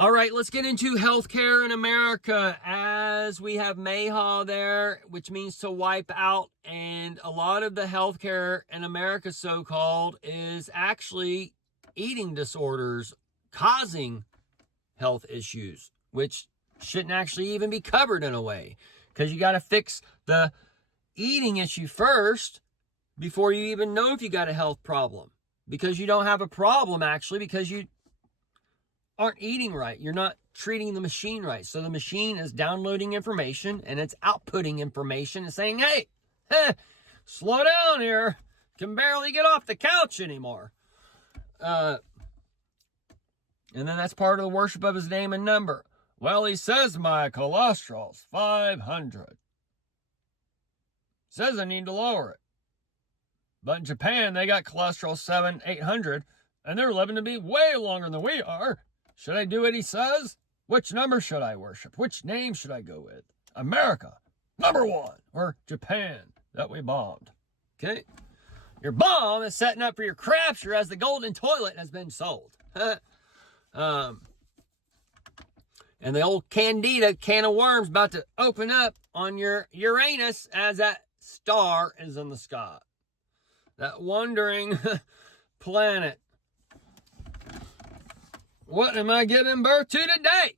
All right, let's get into healthcare in America, as we have MAHA there, which means to wipe out. And a lot of the healthcare in America, so-called, is actually eating disorders causing health issues, which shouldn't actually even be covered in a way, because you got to fix the eating issue first before you even know if you got a health problem, because you don't have a problem actually because you aren't eating right. You're not treating the machine right. So the machine is downloading information and it's outputting information and saying, hey, slow down here. Can barely get off the couch anymore. And then that's part of the worship of his name and number. Well, he says my cholesterol's 500. Says I need to lower it. But in Japan, they got cholesterol 700, 800, and they're living to be way longer than we are. Should I do what he says? Which number should I worship? Which name should I go with? America, number 1, or Japan, that we bombed. Okay? Your bomb is setting up for your rapture as the golden toilet has been sold. And the old Candida can of worms about to open up on your Uranus as that star is in the sky. That wandering planet. What am I giving birth to today?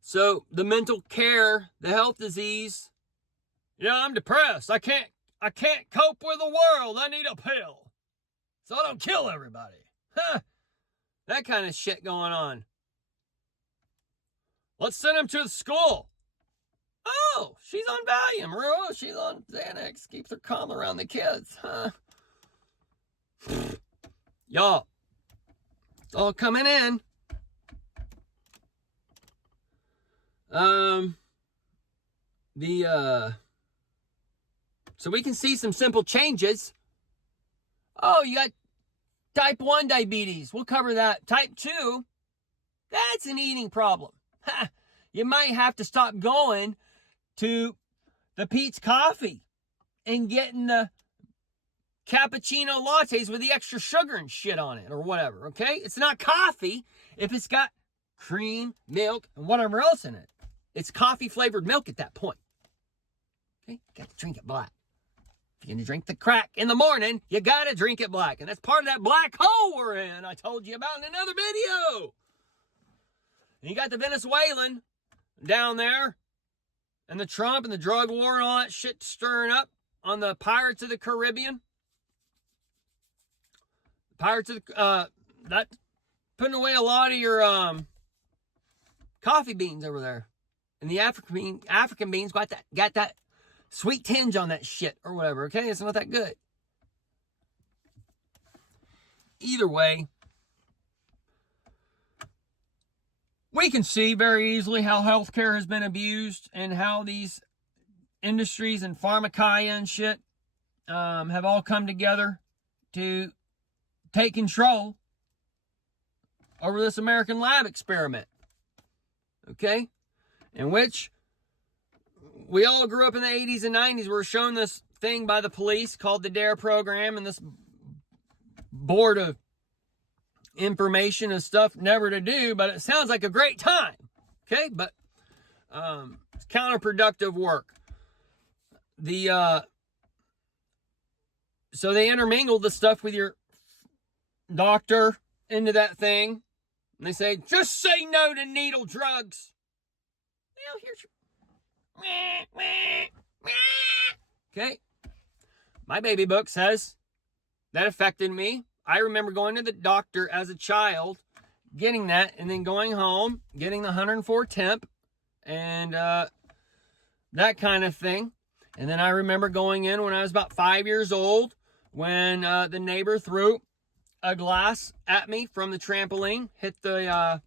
So the mental care, the health disease. Yeah, I'm depressed. I can't cope with the world. I need a pill, so I don't kill everybody. That kind of shit going on. Let's send him to the school. Oh, she's on Valium, or oh, she's on Xanax. Keeps her calm around the kids, huh? Y'all, it's all coming in. So we can see some simple changes. Oh, you got type 1 diabetes. We'll cover that. Type 2, that's an eating problem. You might have to stop going to the Pete's Coffee and getting the cappuccino lattes with the extra sugar and shit on it or whatever, okay? It's not coffee if it's got cream, milk, and whatever else in it. It's coffee-flavored milk at that point. Okay? You got to drink it black. If you're going to drink the crack in the morning, you got to drink it black. And that's part of that black hole we're in I told you about in another video. And you got the Venezuelan down there, and the Trump and the drug war and all that shit stirring up on the Pirates of the Caribbean. Pirates of the, that putting away a lot of your coffee beans over there. And the African beans got that sweet tinge on that shit or whatever, okay? It's not that good. Either way, we can see very easily how healthcare has been abused and how these industries and pharmacia and shit have all come together to take control over this American lab experiment. Okay? In which we all grew up in the 80s and 90s. We were shown this thing by the police called the DARE program and this board of information and stuff never to do, but it sounds like a great time. Okay? But it's counterproductive work. So they intermingled the stuff with your doctor into that thing. And they say, just say no to needle drugs. Well, here's your... Okay. My baby book says that affected me. I remember going to the doctor as a child, getting that, and then going home, getting the 104 temp, and that kind of thing. And then I remember going in when I was about 5 years old, when the neighbor threw a glass at me from the trampoline, hit the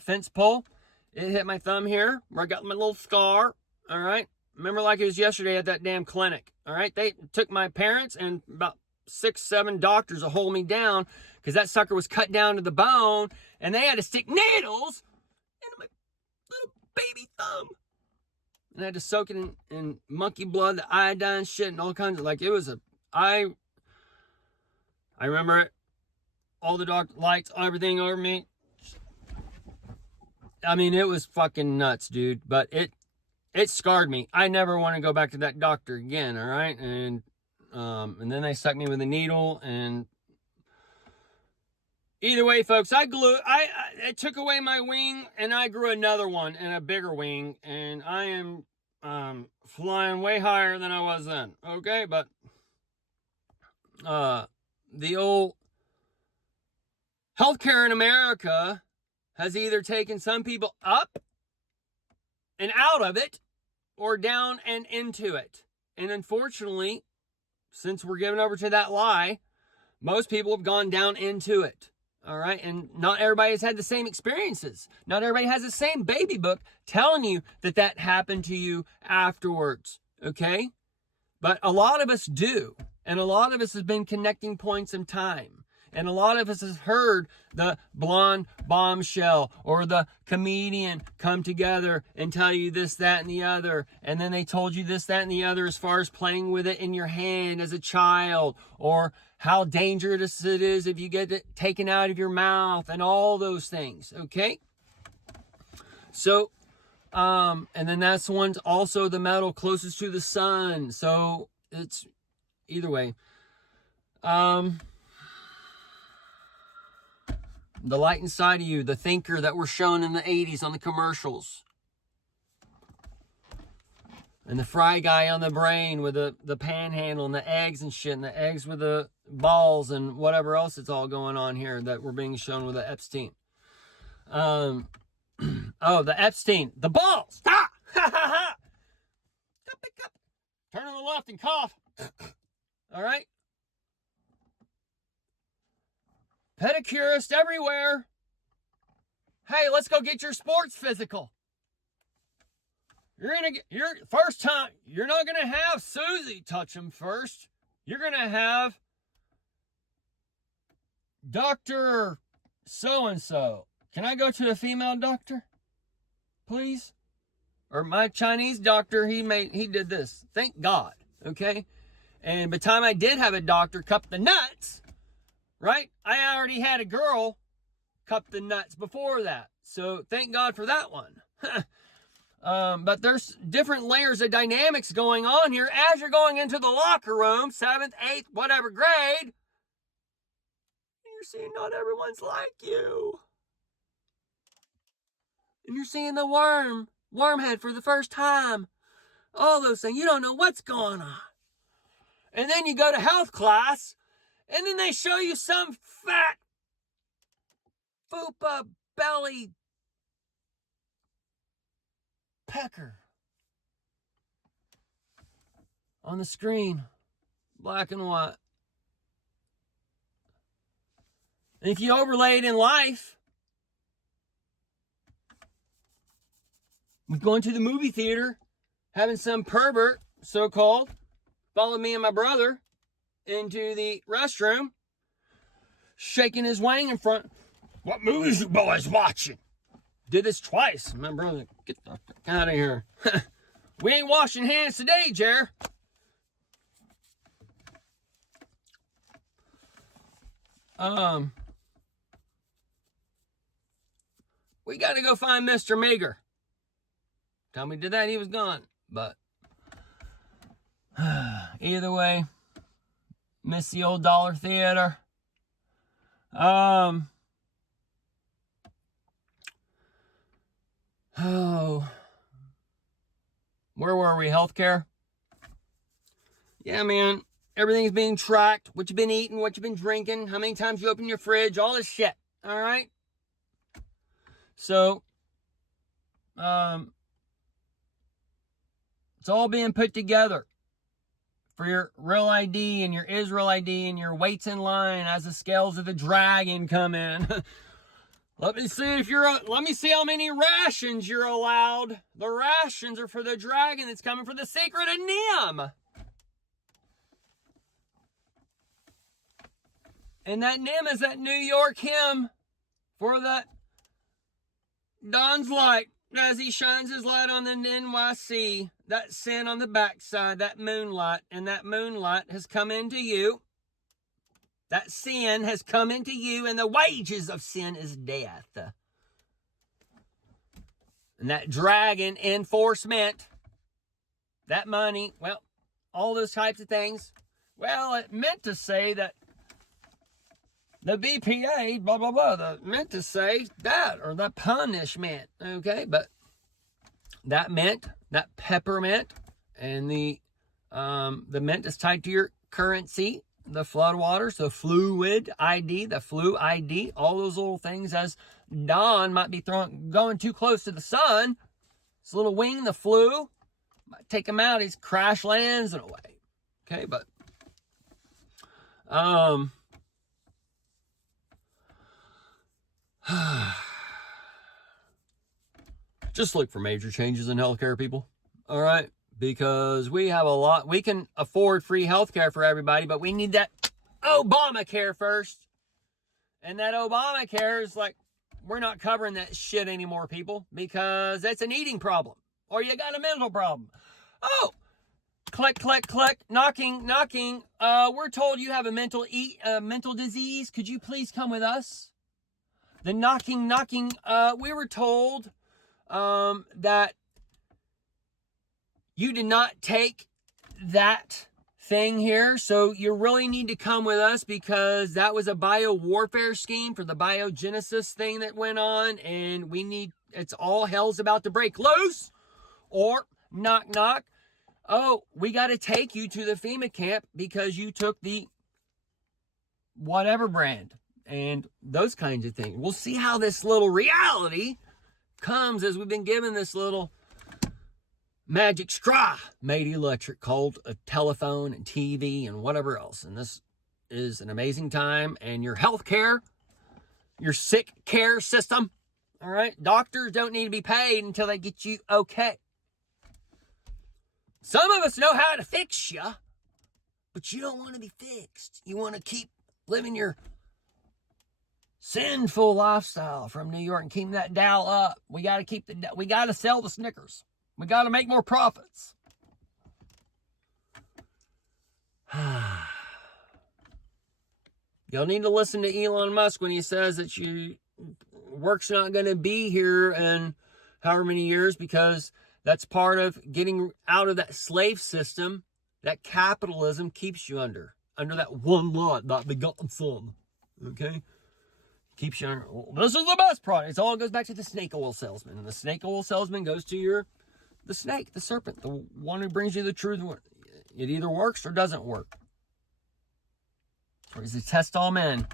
fence pole. It hit my thumb here, where I got my little scar, all right? Remember like it was yesterday at that damn clinic, all right? They took my parents and about 6, 7 doctors to hold me down because that sucker was cut down to the bone, and they had to stick needles into my little baby thumb. And I had to soak it in monkey blood, the iodine shit, and all kinds of, like, it was I remember it. All the dark lights, everything over me. I mean, it was fucking nuts, dude. But it scarred me. I never want to go back to that doctor again, all right? And then they stuck me with a needle, and either way, folks, I took away my wing, and I grew another one and a bigger wing, and I am flying way higher than I was then. Okay, but the old healthcare in America has either taken some people up and out of it, or down and into it. And unfortunately, since we're given over to that lie, most people have gone down into it. All right. And not everybody has had the same experiences. Not everybody has the same baby book telling you that happened to you afterwards. Okay. But a lot of us do. And a lot of us have been connecting points in time. And a lot of us has heard the blonde bombshell or the comedian come together and tell you this, that, and the other. And then they told you this, that, and the other as far as playing with it in your hand as a child, or how dangerous it is if you get it taken out of your mouth, and all those things. Okay? So, and then that's the one's also the metal closest to the sun. So it's either way. The light inside of you, the thinker that were shown in the 80s on the commercials. And the fry guy on the brain with the panhandle and the eggs and shit, and the eggs with the balls and whatever else it's all going on here that we're being shown with the Epstein. Oh, the Epstein. The balls! Ha! Ha ha ha! Turn on the left and cough. All right? Pedicurist everywhere. Hey, let's go get your sports physical. You're gonna get your first time. You're not gonna have Susie touch him first. You're gonna have Dr. So-and-so. Can I go to a female doctor, please? Or my Chinese doctor, he did this. Thank God. Okay. And by the time I did have a doctor cup the nuts, right? I already had a girl cup the nuts before that. So thank God for that one. But there's different layers of dynamics going on here as you're going into the locker room, 7th, 8th, whatever grade. And you're seeing not everyone's like you. And you're seeing the wormhead for the first time. All those things. You don't know what's going on. And then you go to health class, and then they show you some fat, fupa belly pecker on the screen, black and white. And if you overlay it in life, with going to the movie theater, having some pervert, so-called, follow me and my brother into the restroom, shaking his wang in front. What movies you boys watching? Did this twice. My brother, get the fuck out of here. We ain't washing hands today, Jer. We got to go find Mr. Meager. Tell me did that, he was gone. But either way, miss the old Dollar Theater. Oh, where were we? Healthcare? Yeah, man. Everything's being tracked. What you've been eating, what you've been drinking, how many times you open your fridge, all this shit. All right? So, it's all being put together for your real ID and your Israel ID and your weights in line as the scales of the dragon come in. Let me see how many rations you're allowed. The rations are for the dragon that's coming for the secret of Nim. And that Nim is that New York hymn for that Don's Light. as he shines his light on the NYC, that sin on the backside, that moonlight, and that moonlight has come into you. That sin has come into you, and the wages of sin is death. And that dragon enforcement, that money, well, all those types of things, well, it meant to say that the BPA, blah, blah, blah, meant to say that, or the punishment, okay? But that mint, that peppermint, and the mint is tied to your currency, the flood waters, the fluid ID, the flu ID, all those little things as Don might be going too close to the sun. His little wing, the flu, might take him out. He's crash lands in a way. Okay, but just look for major changes in healthcare, people. All right, because we have a lot. We can afford free healthcare for everybody, but we need that Obamacare first. And that Obamacare is like, we're not covering that shit anymore, people, because that's an eating problem or you got a mental problem. Oh, click, click, click, knocking. We're told you have a mental disease. Could you please come with us? The knocking. We were told that you did not take that thing here, so you really need to come with us because that was a bio-warfare scheme for the biogenesis thing that went on, and it's all hell's about to break loose. Or knock. Oh, we got to take you to the FEMA camp because you took the whatever brand and those kinds of things. We'll see how this little reality comes as we've been given this little magic straw made electric called a telephone and TV and whatever else. And this is an amazing time. And your health care, your sick care system, all right? Doctors don't need to be paid until they get you okay. Some of us know how to fix you, but you don't want to be fixed. You want to keep living your sinful lifestyle from New York and keep that Dow up. We got to sell the Snickers. We got to make more profits. You'll need to listen to Elon Musk when he says that work's not going to be here in however many years, because that's part of getting out of that slave system that capitalism keeps you under that one lot, that begotten son. Okay? Keeps you under. Well, this is the best product. It all goes back to the snake oil salesman. And the snake oil salesman goes to the snake, the serpent, the one who brings you the truth. It either works or doesn't work. Or is it test all men?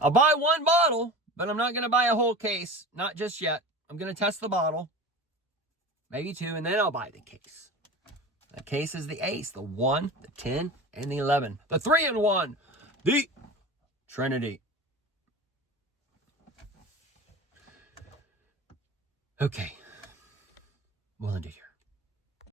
I'll buy one bottle, but I'm not going to buy a whole case. Not just yet. I'm going to test the bottle. Maybe two, and then I'll buy the case. The case is the ace, the 1, the 10, and the 11. The 3-in-1. The Trinity. Okay. We'll end it here.